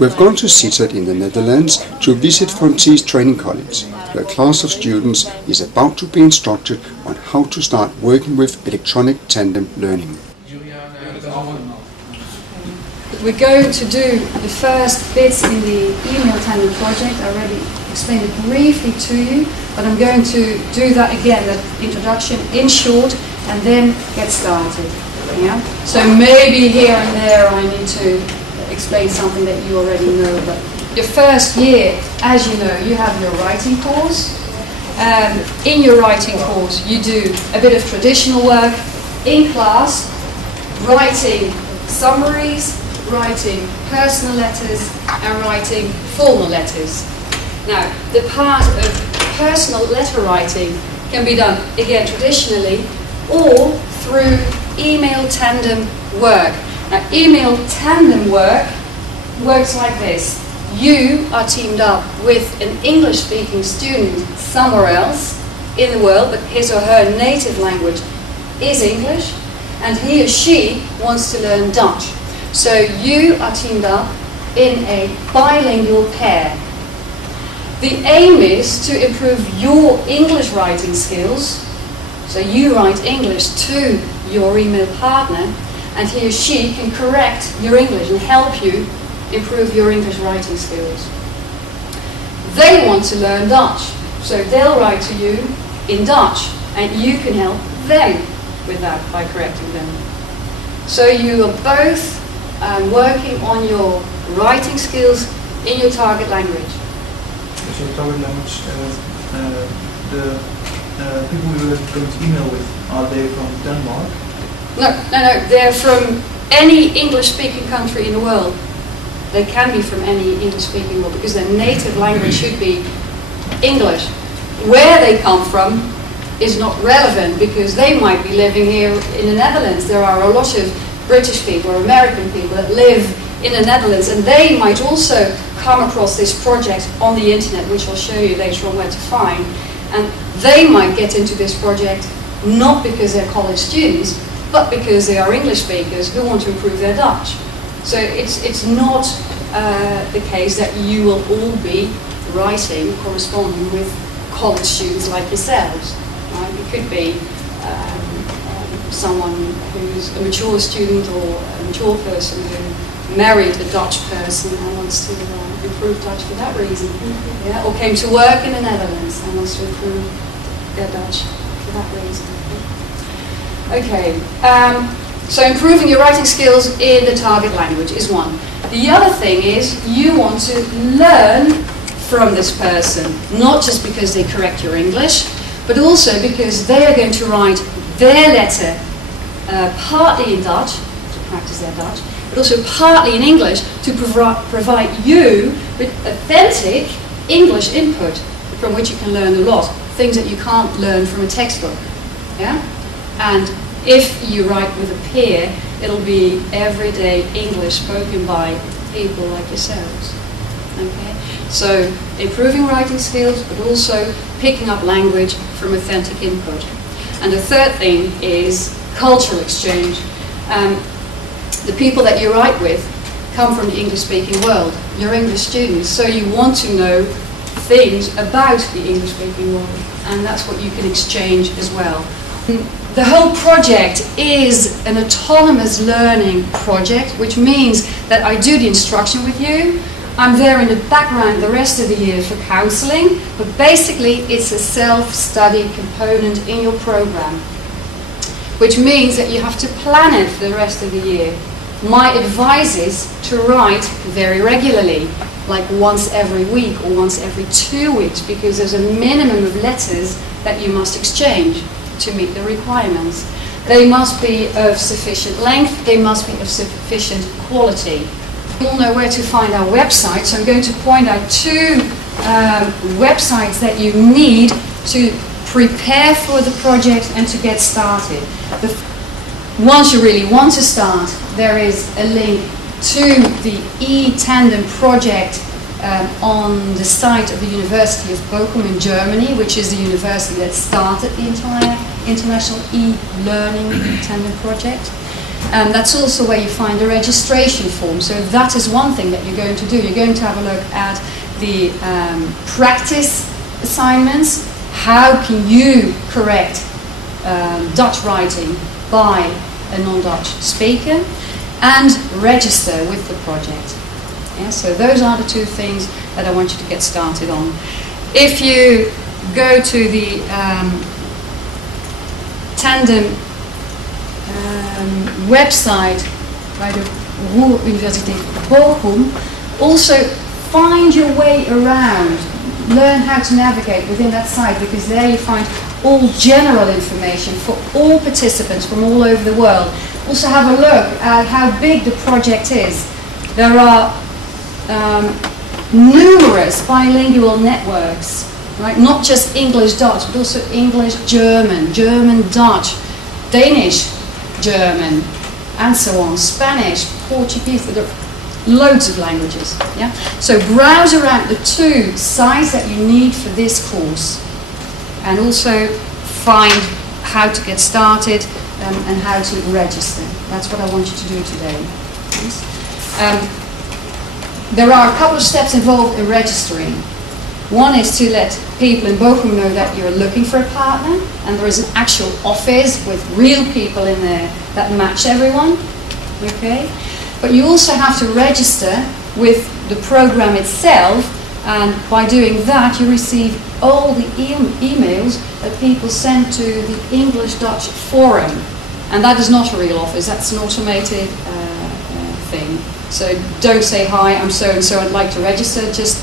We've gone to Sittard in the Netherlands to visit Frontiers Training College, where a class of students is about to be instructed on how to start working with electronic tandem learning. We're going to do the first bits in the email tandem project. I already explained it briefly to you, but I'm going to do that again, that introduction in short, and then get started. Yeah? So maybe here and there I need to explain something that you already know. But your first year, as you know, you have your writing course. In your writing course you do a bit of traditional work in class, writing summaries, writing personal letters and writing formal letters. Now, the part of personal letter writing can be done, again, traditionally or through email tandem work. Now, email tandem work works like this. You are teamed up with an English-speaking student somewhere else in the world, but his or her native language is English, and he or she wants to learn Dutch. So you are teamed up in a bilingual pair. The aim is to improve your English writing skills. So you write English to your email partner, and he or she can correct your English and help you improve your English writing skills. They want to learn Dutch, so they'll write to you in Dutch, and you can help them with that by correcting them. So you are both working on your writing skills in your target language. So target language, the people we were going to email with, are they from Denmark? No, they're from any English-speaking country in the world. They can be from any English-speaking world because their native language should be English. Where they come from is not relevant because they might be living here in the Netherlands. There are a lot of British people or American people that live in the Netherlands, and they might also come across this project on the internet, which I'll show you later on where to find. And they might get into this project not because they're college students, but because they are English speakers who want to improve their Dutch. So it's not the case that you will all be writing, corresponding with college students like yourselves. Right? It could be someone who's a mature student or a mature person who married a Dutch person and wants to improve Dutch for that reason. Yeah? Or came to work in the Netherlands and wants to improve their Dutch for that reason. Okay, so improving your writing skills in the target language is one. The other thing is you want to learn from this person, not just because they correct your English, but also because they are going to write their letter partly in Dutch, to practice their Dutch, but also partly in English to provide you with authentic English input from which you can learn a lot, things that you can't learn from a textbook. Yeah? And if you write with a peer, it'll be everyday English spoken by people like yourselves. Okay? So improving writing skills, but also picking up language from authentic input. And the third thing is cultural exchange. The people that you write with come from the English-speaking world. You're English students, so you want to know things about the English-speaking world, and that's what you can exchange as well. The whole project is an autonomous learning project, which means that I do the instruction with you. I'm there in the background the rest of the year for counseling, but basically it's a self-study component in your program, which means that you have to plan it for the rest of the year. My advice is to write very regularly, like once every week or once every 2 weeks, because there's a minimum of letters that you must exchange to meet the requirements. They must be of sufficient length, they must be of sufficient quality. You all know where to find our website, so I'm going to point out two websites that you need to prepare for the project and to get started. Once you really want to start, there is a link to the eTandem project on the site of the University of Bochum in Germany, which is the university that started the entire international e-learning eTandem project. And that's also where you find the registration form. So that is one thing that you're going to do. You're going to have a look at the practice assignments. How can you correct Dutch writing by a non-Dutch speaker, and register with the project. Yeah, so those are the two things that I want you to get started on. If you go to the Tandem website by the Ruhr-Universiteit Bochum, also find your way around, learn how to navigate within that site, because there you find all general information for all participants from all over the world. Also have a look at how big the project is. There are numerous bilingual networks, right? Not just English-Dutch, but also English-German, German-Dutch, Danish-German, and so on, Spanish, Portuguese, there are loads of languages. Yeah? So browse around the two sites that you need for this course, and also find how to get started and how to register. That's what I want you to do today. There are a couple of steps involved in registering. One is to let people in Bochum know that you're looking for a partner, and there is an actual office with real people in there that match everyone. Okay? But you also have to register with the program itself, and by doing that you receive all the emails that people send to the English-Dutch forum. And that is not a real office, that's an automated thing. So don't say, hi, I'm so-and-so, I'd like to register, just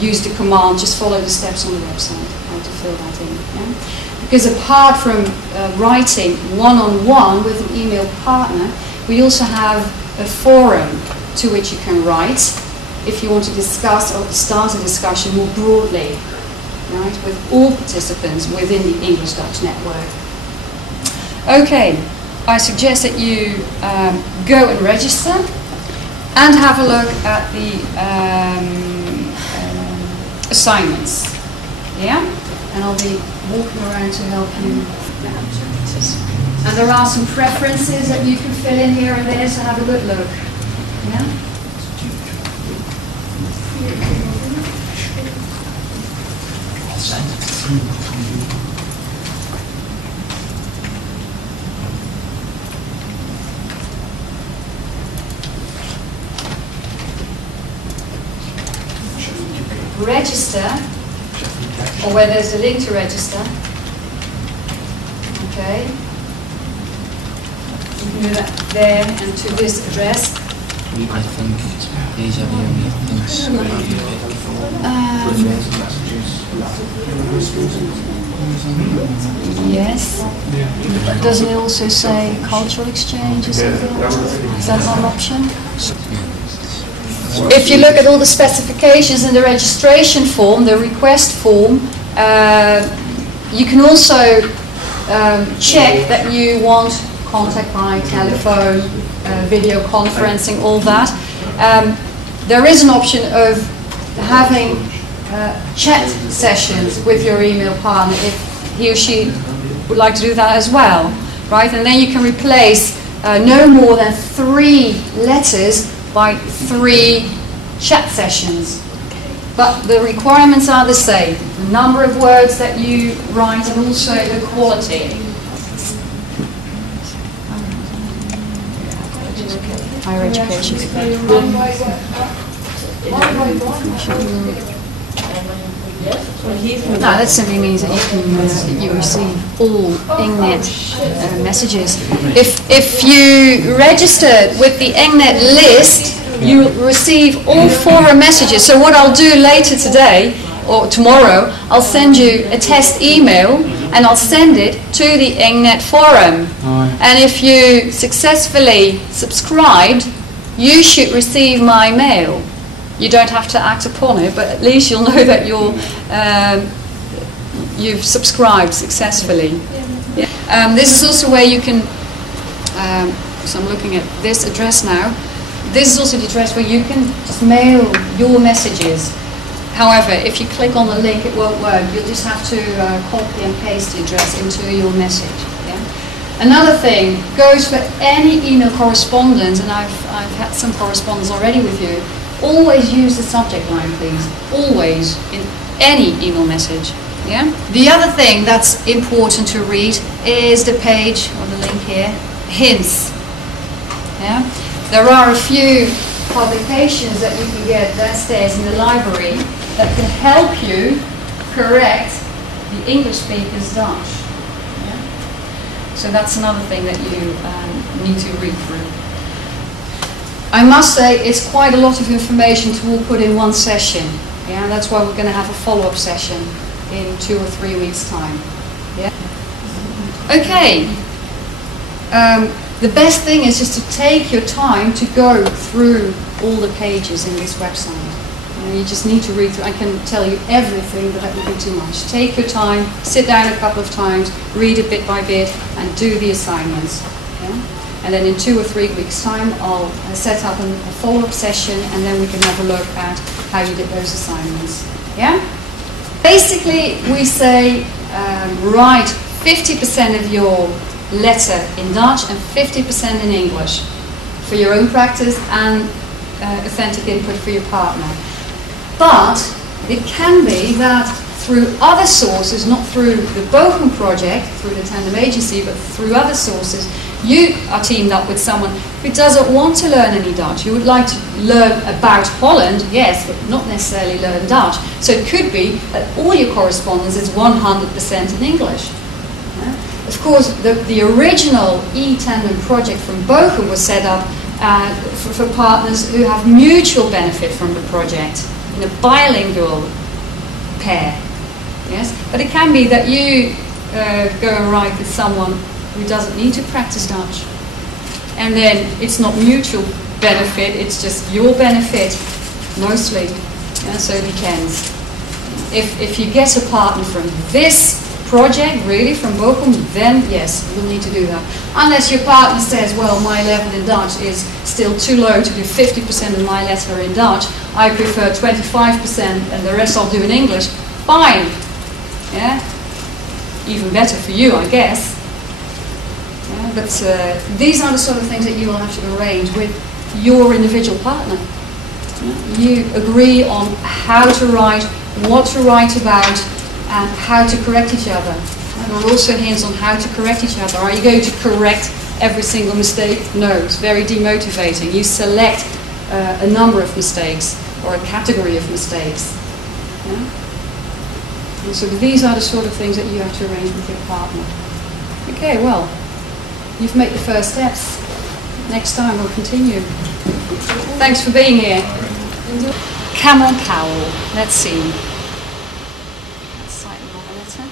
use the command, just follow the steps on the website, how to fill that in. Yeah? Because apart from writing one-on-one with an email partner, we also have a forum to which you can write if you want to discuss or start a discussion more broadly, right, with all participants within the English-Dutch network. Okay, I suggest that you go and register and have a look at the assignments. Yeah? And I'll be walking around to help you. And there are some preferences that you can fill in here and there, so have a good look. Yeah? Register, or where there's a link to register. Okay. You can do that there and to this address. I think these are the only things Yes. But doesn't it also say cultural exchange or something? Is that not an option? If you look at all the specifications in the registration form, the request form, you can also check that you want contact by telephone, video conferencing, all that. There is an option of having chat sessions with your email partner if he or she would like to do that as well, right? And then you can replace no more than 3 letters by 3 chat sessions. But the requirements are the same. The number of words that you write and also the quality. Higher education. No, that simply means that you can you receive all Engnet messages. If you registered with the Engnet list, you will receive all forum messages. So what I'll do later today or tomorrow, I'll send you a test email and I'll send it to the Engnet forum. And if you successfully subscribed, you should receive my mail. You don't have to act upon it, but at least you'll know that you've subscribed successfully. Yeah. This is also where you can, so I'm looking at this address now. This is also the address where you can just mail your messages. However, if you click on the link, it won't work. You'll just have to copy and paste the address into your message. Yeah? Another thing goes for any email correspondence, and I've had some correspondence already with you. Always use the subject line, please. Always, in any email message. Yeah. The other thing that's important to read is the page or the link here, hints. Yeah. There are a few publications that you can get downstairs in the library that can help you correct the English speaker's Dutch. Yeah? So that's another thing that you need to read through. I must say it's quite a lot of information to all put in one session. Yeah, that's why we're going to have a follow-up session in 2 or 3 weeks' time. Yeah. Okay. The best thing is just to take your time to go through all the pages in this website. You just need to read through. I can tell you everything, but that would be too much. Take your time, sit down a couple of times, read it bit by bit, and do the assignments. Yeah? And then in 2 or 3 weeks' time, I'll set up a follow-up session, and then we can have a look at how you did those assignments. Yeah? Basically, we say write 50% of your letter in Dutch and 50% in English for your own practice and authentic input for your partner. But it can be that through other sources, not through the Bochum project, through the Tandem agency, but through other sources, you are teamed up with someone who doesn't want to learn any Dutch. You would like to learn about Holland, yes, but not necessarily learn Dutch. So it could be that all your correspondence is 100% in English. Of course, the original eTandem project from Bochum was set up for partners who have mutual benefit from the project in a bilingual pair. Yes, but it can be that you go and write with someone who doesn't need to practice Dutch, and then it's not mutual benefit; it's just your benefit mostly. Yeah, so it depends. If you get a partner from this project, really, from Bochum, then yes, you'll need to do that. Unless your partner says, well, my level in Dutch is still too low to do 50% of my letter in Dutch, I prefer 25% and the rest I'll do in English, fine. Yeah? Even better for you, I guess. Yeah, but these are the sort of things that you will have to arrange with your individual partner. Yeah? You agree on how to write, what to write about, and how to correct each other. And there are also hints on how to correct each other. Are you going to correct every single mistake? No, it's very demotivating. You select a number of mistakes or a category of mistakes. Yeah? And so these are the sort of things that you have to arrange with your partner. Okay, well, you've made the first steps. Next time we'll continue. Thanks for being here. Camel cowl. Let's see. Slightly more letter.